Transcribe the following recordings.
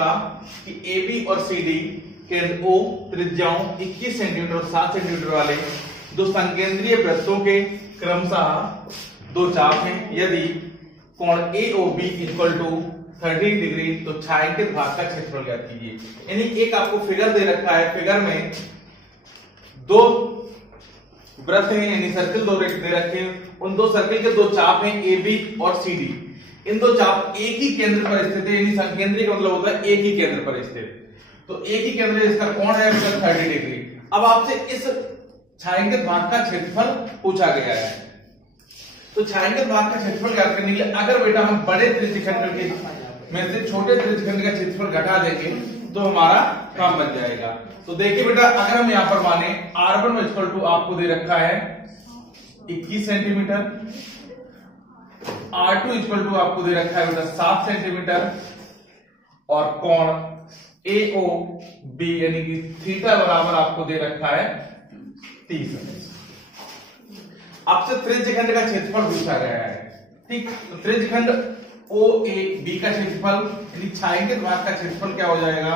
आपका कि A B और सी डी केंद्र ओ त्रिज्याओं 21 सेंटीमीटर और 7 सेंटीमीटर वाले दो संकेंद्रीय वृत्तों के क्रमशः दो चाप हैं। यदि कोण A O B equal to 30 degree तो छायांकित भाग का क्षेत्रफल ज्ञात कीजिए। यानी एक आपको फिगर दे रखा है, फिगर में दो वृत्त हैं यानी सर्कल दो दे रखे हैं, उन दो सर्कल के दो चाप हैं ए बी और सी डी। इन दो चाप एक ही केंद्र पर स्थित है, यानी संकेंद्री का मतलब होता है एक ही केंद्र पर स्थित। तो एक ही केंद्र इसका कोण है 30 डिग्री। अब आपसे इस छायांकित भाग का क्षेत्रफल पूछा गया है। तो छायांकित भाग का क्षेत्रफल ज्ञात करने के लिए अगर बेटा हम बड़े त्रिज्यखंड में से छोटे त्रिज्यखंड का क्षेत्रफल घटा देंगे तो हमारा काम बन जाएगा। तो देखिए बेटा, अगर हम यहां पर माने r1 इक्वल टू आपको दे रखा है 21 सेंटीमीटर, r2 इक्वल टू आपको दे रखा है बेटा 7 सेंटीमीटर और कोण AOB यानी कि थीटा बराबर आपको दे रखा है 30। आपसे त्रिज्यखंड का क्षेत्रफल पूछा गया है, ठीक। तो त्रिज्यखंड OAB का क्षेत्रफल यानी छायांकित भाग का क्षेत्रफल क्या हो जाएगा,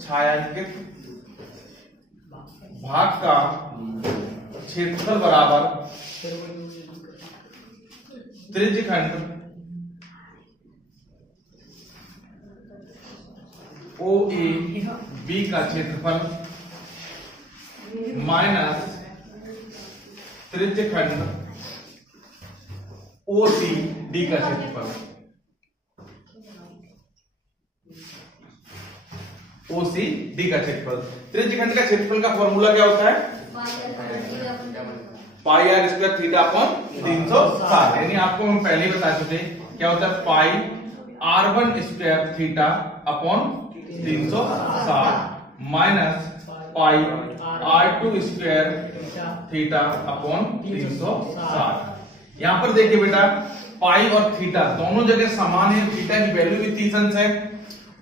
छायांकित भाग का क्षेत्रफल बराबर त्रिज्यखंड OAB का क्षेत्रफल माइनस त्रिज्यखंड OCD का क्षेत्रफल। OCD का क्षेत्रफल, त्रिज्यखंड का क्षेत्रफल का फॉर्मूला क्या होता है, पाई आर स्क्वायर थीटा अपॉन 360। यानी आपको हम पहले ही बता चुके क्या होता है, पाई r1 square theta upon 360 minus pi r2 square theta upon 360। यहां पर देखिए बेटा, पाई और थीटा दोनों जगह समान है, थीटा की वैल्यू भी 30 अंश है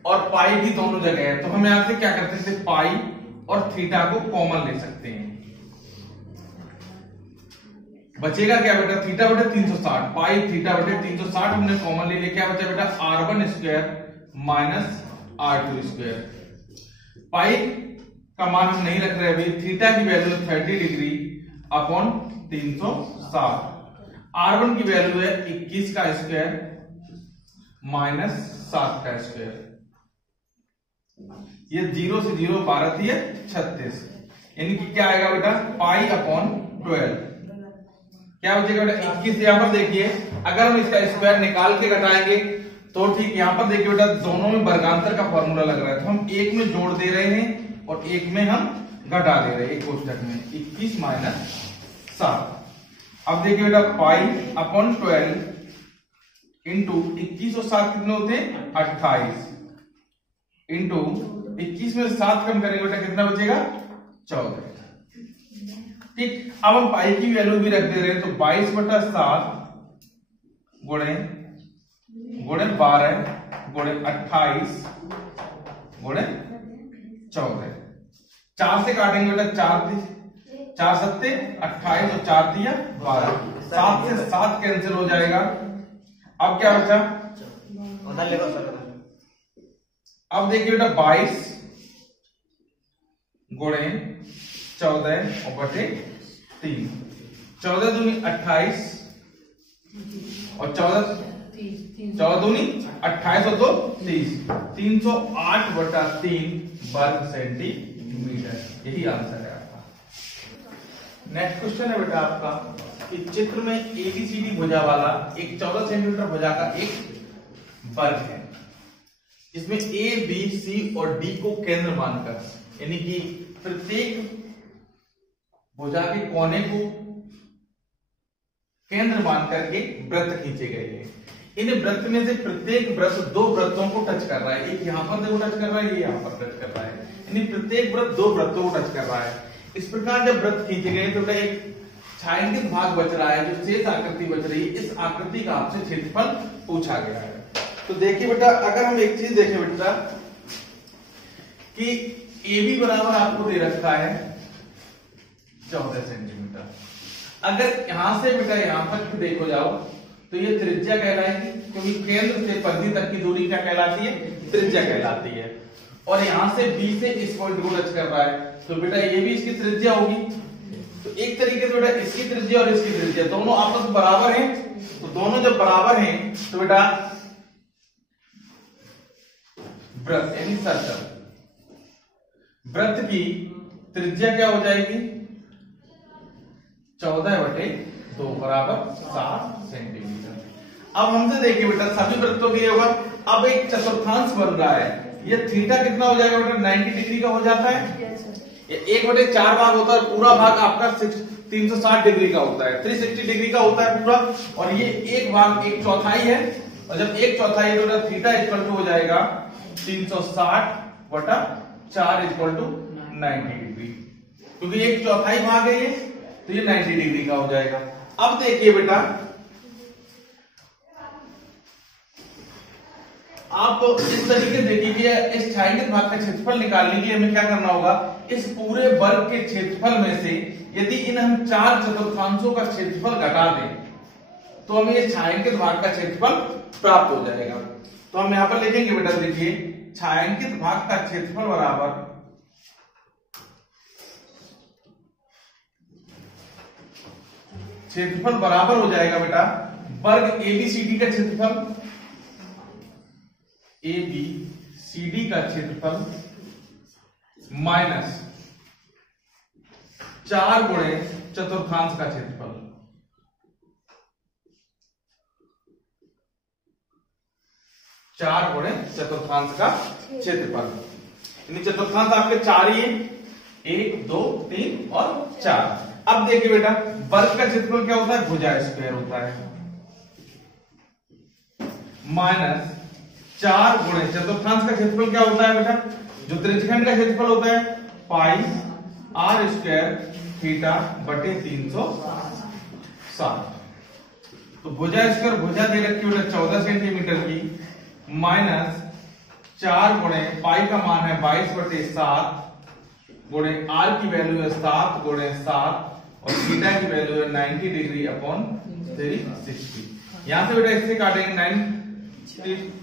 और पाई भी दोनों जगह है। तो हम यहां से क्या करते थे, पाई और थीटा को कॉमन ले सकते हैं। बचेगा क्या बेटा, थीटा बटे 360, पाई थीटा बटे 360 हमने कॉमन ले लिया। क्या बचा बेटा, r1 square minus r2 square. पाई का मान हम नहीं रख रहे अभी, थीटा की वैल्यू 30 डिग्री अपॉन 360, r1 की वैल्यू है 21 का स्क्वायर माइनस 7 का स्क्वायर। ये 0 से 0 12 थी 36, यानी कि क्या आएगा बेटा, पाई अपॉन 12। क्या बचेगा बेटा, 21। यहां पर देखिए, अगर हम इसका स्क्वायर निकाल के घटाएंगे तो ठीक। यहां पर देखिए बेटा, दोनों में वर्गांतर का फॉर्मूला लग रहा है, तो हम एक में जोड़ दे रहे हैं और एक में हम घटा दे रहे हैं, एक कोष्टक में 21 माइनस 7। अब देखिए बेटा, पाई अपॉन 12 इंटू 21 और 7 कितने होते हैं, 28 इंटू 21 में 7 कम करेंगे बेटा कितना बचेगा, 14। ठीक। अब हम पाई की वैल्यू भी रख दे रहे हैं, तो 22/7 गुणे 12 गुणे 28 गुणे 14। 4 से काटेंगे बेटा, 4 सत्ते 28 और 4 दिया 12, 7 से 7 कैंसिल हो जाएगा। अब क्या बचा, अब देखिए बेटा 22 गुणे 14 और बटे 3, 14 दूनी 28 और 14 दूनी 28 और 2 30, 308/3 वर्ग सेंटीमीटर। यही आंसर है आपका। नेक्स्ट क्वेश्चन है बेटा आपका कि चित्र में ABCD भुजा वाला एक 14 सेंटीमीटर भुजा का एक वर्ग है। इसमें A, B, C और D को केंद्र मानकर, यानी कि प्रत्येक भुजा के कोने को केंद्र मान करके वृत्त खींचे गए हैं। इन वृत्त में से प्रत्येक वृत्त दो वृत्तों को टच कर रहा है, एक यहां पर देखो टच कर रहा है, ये यहां पर टच कर रहा है, यानी प्रत्येक वृत्त दो वृत्तों को टच कर रहा है। इस प्रकार जब वृत्त खींचे गए तो एक छायांकित भाग बच रहा है, जो शेष आकृति बच रही है, इस आकृति का आपसे क्षेत्रफल पूछा गया है। तो देखिए बेटा, अगर हम एक चीज देखें बेटा कि AB बराबर आपको दे रखा है 14 सेंटीमीटर। अगर यहां से बेटा यहां तक देखो जाओ तो ये त्रिज्या कहलाएगी, क्योंकि केंद्र से परिधि तक की दूरी क्या कहलाती है, त्रिज्या कहलाती है। और यहां से बी से इस पॉइंट को टच कर रहा है, तो बेटा ये भी इसकी त्रिज्या होगी। तो एक तरीके से बेटा इसकी त्रिज्या और इसकी त्रिज्या दोनों आपस में बराबर हैं, तो दोनों जब बराबर हैं तो बेटा वृत्त यानी सर्कल, वृत्त की त्रिज्या क्या हो जाएगी 14/2 बराबर 7 सेंटीमीटर। अब हमसे देखिए बेटा सभी वृत्तों के लिए होगा। अब एक चतुर्थांश बन रहा है, ये थीटा कितना हो जाएगा बेटा 90 डिग्री का हो जाता है। ये 1/4 भाग होता है, पूरा भाग आपका 360 डिग्री का होता है, 360 डिग्री का होता है पूरा। और ये एक भाग 1/4 है, और जब 1/4 तो बेटा थीटा इक्वल टू हो जाएगा 360/4 इक्वल टू 90 डिग्री, क्योंकि 1/4 भाग है ये, तो ये 90 डिग्री का हो जाएगा। अब देखिए बेटा आप इस तरीके से देखिए, इस छायांकित भाग का क्षेत्रफल निकालने के लिए हमें क्या करना होगा, इस पूरे वर्ग के क्षेत्रफल में से यदि इन हम 4 चतुर्थांशों का क्षेत्रफल घटा दें तो हमें इस छायांकित भाग का क्षेत्रफल प्राप्त हो जाएगा। तो हम यहां पर लिखेंगे बेटा, देखिए छायांकित भाग का क्षेत्रफल बराबर हो जाएगा बेटा वर्ग ABCD का क्षेत्रफल, ABCD का क्षेत्रफल माइनस 4 गुणे चतुर्थांश का क्षेत्रफल। चार गुणे चतुर्थांश का क्षेत्रफल, यानी चतुर्थांश आपके 4 ही है, 1 2 3 और 4। अब देखिए बेटा वर्ग का क्षेत्रफल क्या होता है, भुजा स्क्वायर होता है, माइनस 4 गुणे चतुर्थांश का क्षेत्रफल क्या होता है बेटा, जो त्रिज्यखंड का क्षेत्रफल होता है पाई r स्क्वायर थीटा बटे 360। तो भुजा स्क्वायर भुजा दे रखी बेटा 14 सेंटीमीटर की, माइनस 4 गुणे पाई का मान है 22/7 गुणे r की वैल्यू है 7 गुणे 7 और थीटा की वैल्यू है 90 डिग्री अपॉन 360। यहां से बेटा इससे काटेंगे 9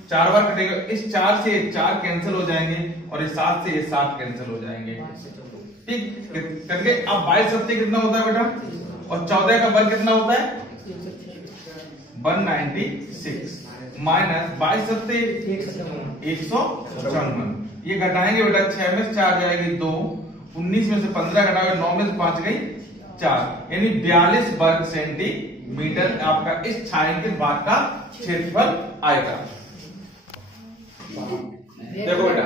4 बार कटेगा, इस 4 से 4 कैंसिल हो जाएंगे और इस 7 से 7 कैंसिल हो जाएंगे, ठीक करके। अब 22 कितना होता है बेटा, और 14 का वर्ग कितना होता है 196 माइनस 22 155। ये घटाएंगे बेटा 6 में से 4 जाएगी 2, 19 में से 15 घटाओगे 9 में से 5 गई 4, यानी 42 वर्ग सेंटीमीटर आपका इस छायांकित भाग का क्षेत्रफल आएगा। देखो बेटा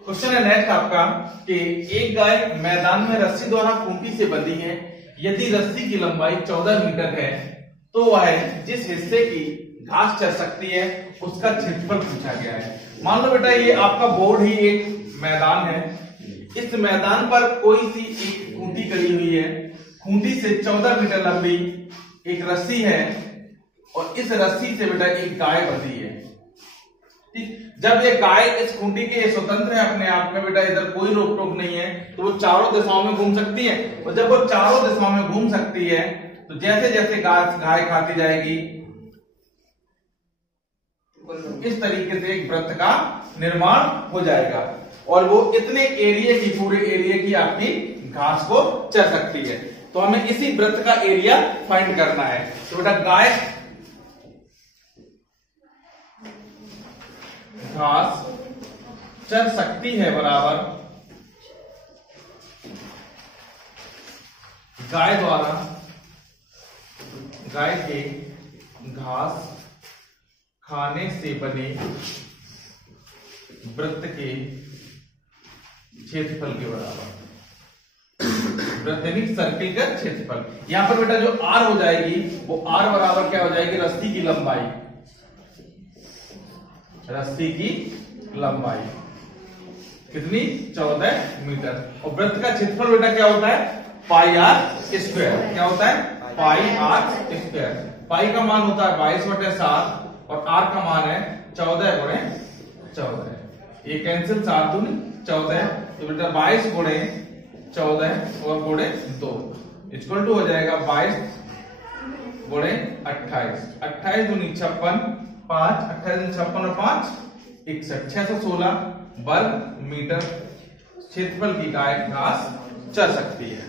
क्वेश्चन है नेक्स्ट आपका कि एक गाय मैदान में रस्सी द्वारा खूंटी से बंधी है, यदि रस्सी की लंबाई 14 मीटर है तो वह जिस हिस्से की घास चर सकती है उसका क्षेत्रफल पूछा गया है। मान लो बेटा ये आपका बोर्ड ही एक मैदान है, इस मैदान पर कोई सी एक खूंटी खड़ी हुई है, खूंटी से 14 मीटर लंबी एक रस्सी है और इस रस्सी से बेटा एक गाय बंधी है, ठीक। जब ये गाय इस खूंटी के स्वतंत्र है अपने आप में बेटा, इधर कोई रोक टोक नहीं है, तो वो चारों दिशाओं में घूम सकती है, और जब वो चारों दिशाओं में घूम सकती है तो जैसे जैसे गाय खाती जाएगी इस तरीके से एक वृत्त का निर्माण हो जाएगा और वो इतने एरिया की पूरे एरिया की आपकी घास को चर सकती है। तो हमें इसी वृत्त का एरिया फाइंड करना है। तो बेटा गाय घास चर सकती है बराबर गाय द्वारा गाय के घास खाने से बने वृत्त के क्षेत्रफल के बराबर, वृत्त यानी सर्किल का क्षेत्रफल। यहां पर बेटा जो r हो जाएगी वो r बराबर क्या हो जाएगी, रस्सी की लंबाई, रस्सी की लंबाई कितनी 14 मीटर, और वृत्त का क्षेत्रफल बेटा क्या होता है पाई r स्क्वायर, क्या होता है पाई r स्क्वायर। पाई का मान होता है 22/7 और r का मान है 14 गुणे 14, ये कैंसिल 7 दूनी 14, तो बेटा 22 गुणे 14 और गुणे 2 इक्वल टू हो जाएगा 22 गुणे 28, 28 दूनी 56, 5 28 दूनी 56 और 5 616 वर्ग मीटर क्षेत्रफल की गाय घास चर सकती है।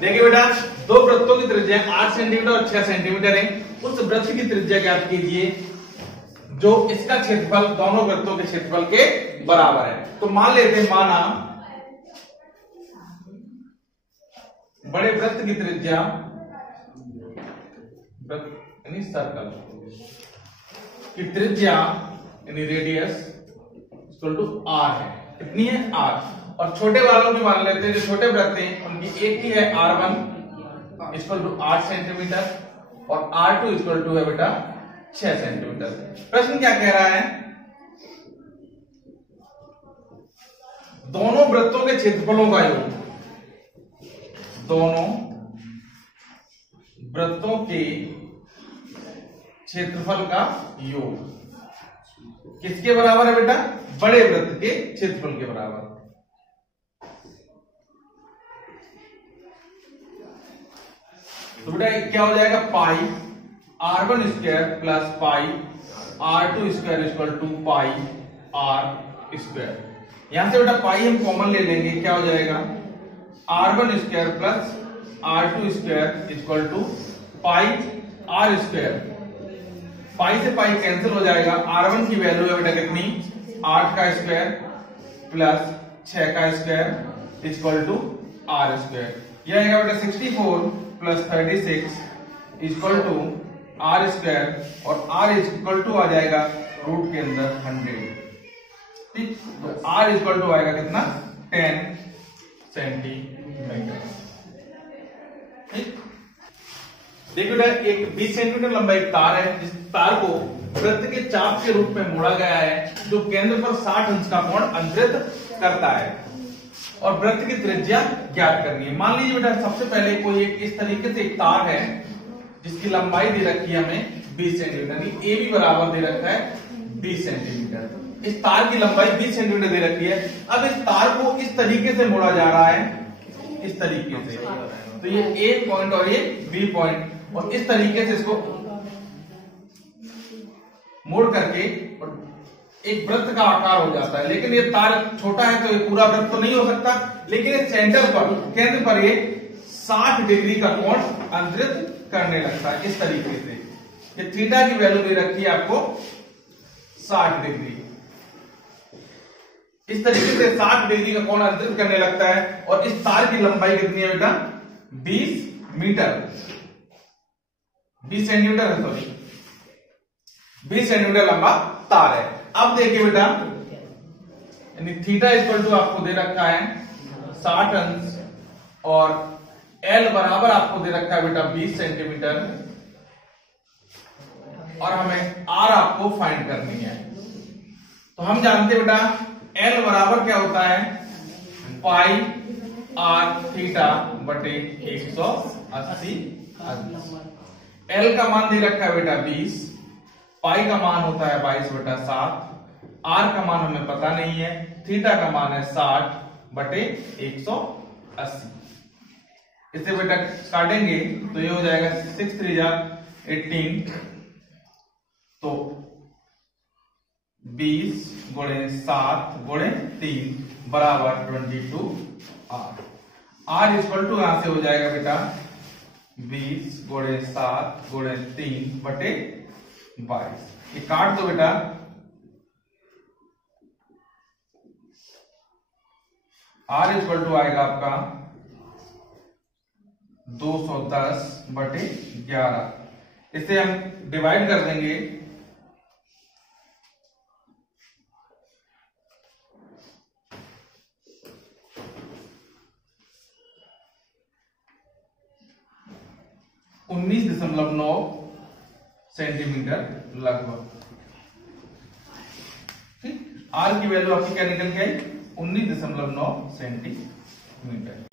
देखिए बेटा, दो वृत्तों की त्रिज्या 8 सेंटीमीटर और 6 सेंटीमीटर है। उस वृत्त की त्रिज्या ज्ञात कीजिए जो इसका क्षेत्रफल दोनों वृत्तों के क्षेत्रफल के बराबर है। तो मान लेते हैं, माना बड़े वृत्त की त्रिज्या, यानी सर्कल की त्रिज्या यानी रेडियस इक्वल टू r है। कितनी है? r। और छोटे वालों की मान लेते हैं, जो छोटे वृत्त हैं उनकी एक ही है r1 इक्वल टू 8 सेंटीमीटर और r2 इक्वल टू है बेटा 6 सेंटीमीटर। प्रश्न क्या कह रहा है? दोनों वृत्तों के क्षेत्रफलों का योग, दोनों वृत्तों के क्षेत्रफल का योग किसके बराबर है बेटा? बड़े वृत्त के क्षेत्रफल के बराबर। तो बेटा क्या हो जाएगा? Pi r1 square plus pi r2 square equal to pi r square. यहां से बेटा पाई हम कॉमन ले लेंगे, क्या हो जाएगा? r1 square plus r2 square equal to pi r square. Pi से पाई कैंसिल हो जाएगा। r1 की वैल्यू है बेटा कितनी? 8 का स्क्वायर प्लस 6 का square equal to r square. यह आएगा बेटा 64 plus 36 equal to r square और r इक्वल टू आ जाएगा रूट के अंदर 100। ठीक, तो r इक्वल टू आएगा कितना? 10 सेंटीमीटर। ठीक, देखिए बेटा, एक 20 सेंटीमीटर लंबा एक तार है, जिस तार को वृत्त के चाप के रूप में मोड़ा गया है, जो केंद्र पर 60 अंश का कोण अंतरित करता है और वृत्त की त्रिज्या ज्ञात करनी है। मान लीजिए बेटा, सबसे पहले कोई एक इस तरीके से एक तार है जिसकी लंबाई दे रखी है हमें 20 सेंटीमीटर, ए भी बराबर दे रखा है 20 सेंटीमीटर। इस तार की लंबाई 20 सेंटीमीटर दे रखी है। अब इस तार को इस तरीके से मोड़ा जा रहा है, इस तरीके से, तो ये ए पॉइंट और ये बी पॉइंट, और इस तरीके से इसको मोड़ करके एक वृत्त का आकार हो जाता है। लेकिन ये तार छोटा है तो ये पूरा वृत्त तो नहीं हो सकता, लेकिन इस सेंटर पर, केंद्र पर ये 60 डिग्री का कोण अंतरित करने लगता है इस तरीके से। ये थीटा की वैल्यू दे रखी है आपको 60 डिग्री। इस तरीके से 60 डिग्री का कोण अंतरित करने लगता है। और इस तार की लंबाई कितनी है बेटा? 20 मीटर, 20 सेंटीमीटर है, सॉरी 20 सेंटीमीटर लंबा तार है। अब देखिए बेटा, यानी थीटा इक्वल टू आपको दे रखा है 60 अंश और एल बराबर आपको दे रखा है बेटा 20 सेंटीमीटर, और हमें आर आपको फाइंड करनी है। तो हम जानते हैं बेटा एल बराबर क्या होता है? पाई आर थीटा बटे 180 अंश। एल का मान दे रखा है बेटा 20, पाई का मान होता है 22 बटा 7, आर का मान हमें पता नहीं है, थीटा का मान है 60 बटे 180। इसे बेटा काटेंगे तो ये हो जाएगा 6 3 जा 18, तो 20 गुणे 7 गुणे 3 बराबर 22 आर। आर इक्वल टू यहां से हो जाएगा बेटा 20 गुणे 7 गुणे 3 बटे 22। ये काट दो बेटा, आर इक्वल टू आएगा आपका 210 बटे 11। इसे हम डिवाइड कर देंगे, उन्नीस 19.9 सेंटीमीटर लगभग। ठीक, आर की वैल्यू आपकी क्या निकल के आई? 19.9 सेंटीमीटर।